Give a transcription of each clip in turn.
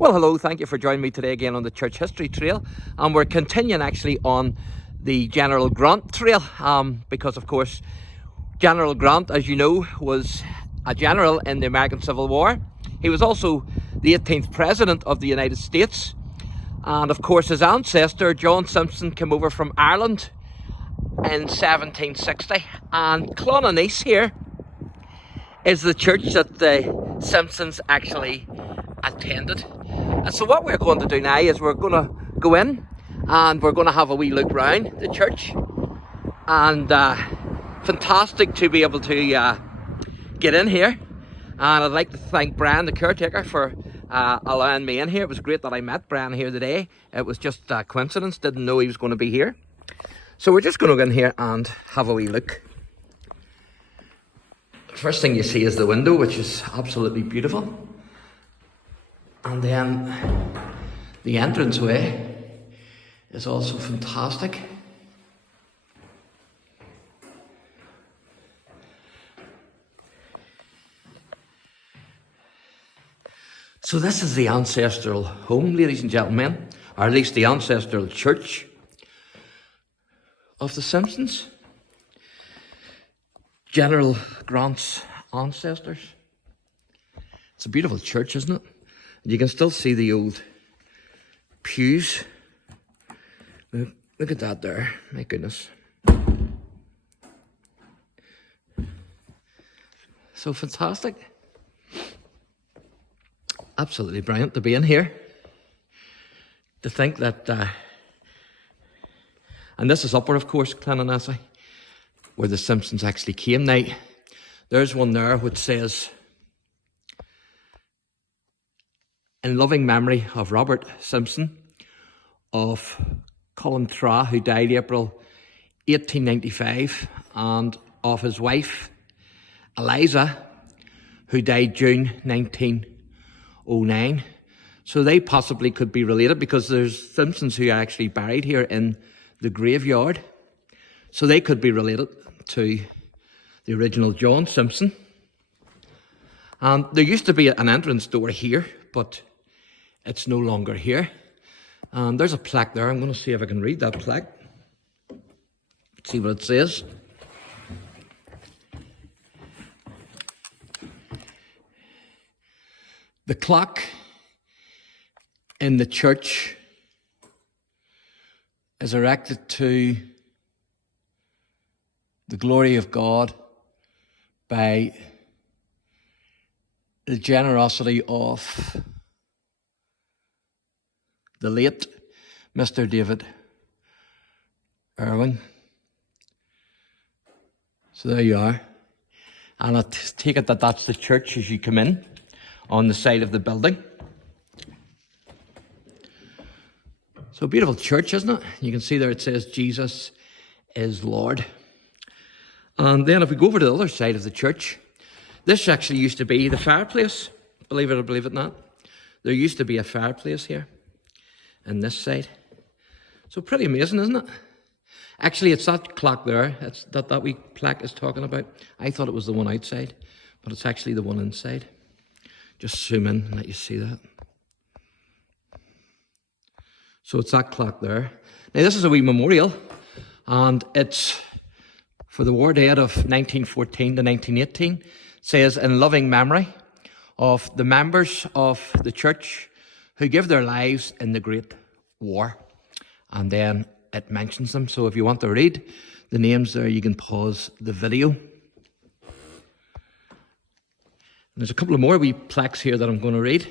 Well, hello, thank you for joining me today again on the Church History Trail. And we're continuing actually on the General Grant Trail because, of course, General Grant, as you know, was a general in the American Civil War. He was also the 18th President of the United States. And, of course, his ancestor, John Simpson, came over from Ireland in 1760. And Clonanese here is the church that the Simpsons actually attended. And so what we're going to do now is we're going to go in and we're going to have a wee look round the church. And fantastic to be able to get in here. And I'd like to thank Brian, the caretaker, for allowing me in here. It was great that I met Brian here today. It was just a coincidence, didn't know he was going to be here. So we're just going to go in here and have a wee look. The first thing you see is the window, which is absolutely beautiful. And then the entranceway is also fantastic. So this is the ancestral home, ladies and gentlemen, or at least the ancestral church of the Simpsons. General Grant's ancestors. It's a beautiful church, isn't it? You can still see the old pews. Look at that there, my goodness. So fantastic. Absolutely brilliant to be in here. To think that, and this is upper, of course, Clonanese, where the Simpsons actually came. Now, there's one there which says, in loving memory of Robert Simpson of Cullentra, who died April 1895, and of his wife Eliza, who died June 1909. So they possibly could be related because there's Simpsons who are actually buried here in the graveyard. So they could be related to the original John Simpson. And there used to be an entrance door here, but it's no longer here. And there's a plaque there. I'm going to see if I can read that plaque. See what it says. The clock in the church is erected to the glory of God by the generosity of the late Mr. David Irving. So there you are. And I take it that that's the church as you come in on the side of the building. So beautiful church, isn't it? You can see there it says Jesus is Lord. And then if we go over to the other side of the church, this actually used to be the fireplace. Believe it or believe it not. There used to be a fireplace here on this side. So pretty amazing, isn't it? Actually, it's that clock there. It's that wee plaque is talking about. I thought it was the one outside, but it's actually the one inside. Just zoom in and let you see that. So it's that clock there. Now this is a wee memorial, and it's for the war dead of 1914 to 1918. It says, in loving memory of the members of the church who give their lives in the Great War. And then it mentions them. So if you want to read the names there, you can pause the video. And there's a couple of more wee plaques here that I'm going to read.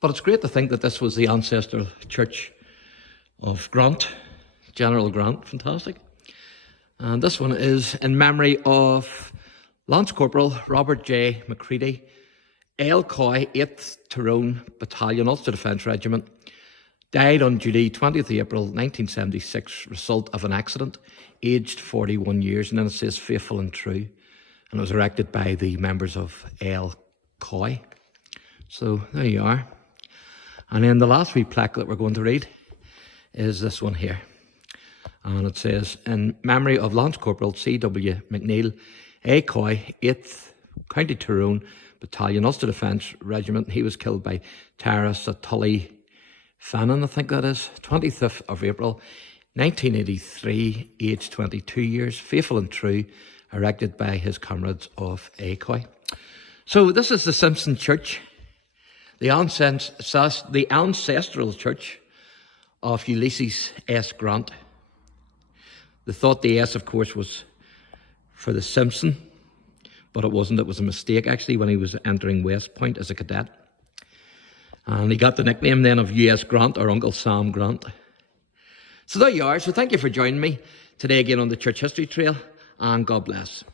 But it's great to think that this was the ancestral church of Grant, General Grant. Fantastic. And this one is in memory of Lance Corporal Robert J. McCready, Coy 8th Tyrone Battalion, Ulster Defence Regiment, died on duty 20th April 1976, result of an accident, aged 41 years. And then it says faithful and true. And it was erected by the members of Coy. So there you are. And then the last wee plaque that we're going to read is this one here. And it says, in memory of Lance Corporal C.W. McNeil, Coy 8th County Tyrone Battalion, Ulster Defence Regiment. He was killed by terrorists at Tully Fannin, I think that is, 25th of April 1983, aged 22 years, faithful and true, erected by his comrades of Acoy. So this is the Simpson Church, the ancestral church of Ulysses S. Grant. They thought the S, of course, was for the Simpson, but it wasn't. It was a mistake, actually, when he was entering West Point as a cadet. And he got the nickname then of U.S. Grant, or Uncle Sam Grant. So there you are. So thank you for joining me today again on the Church History Trail, and God bless.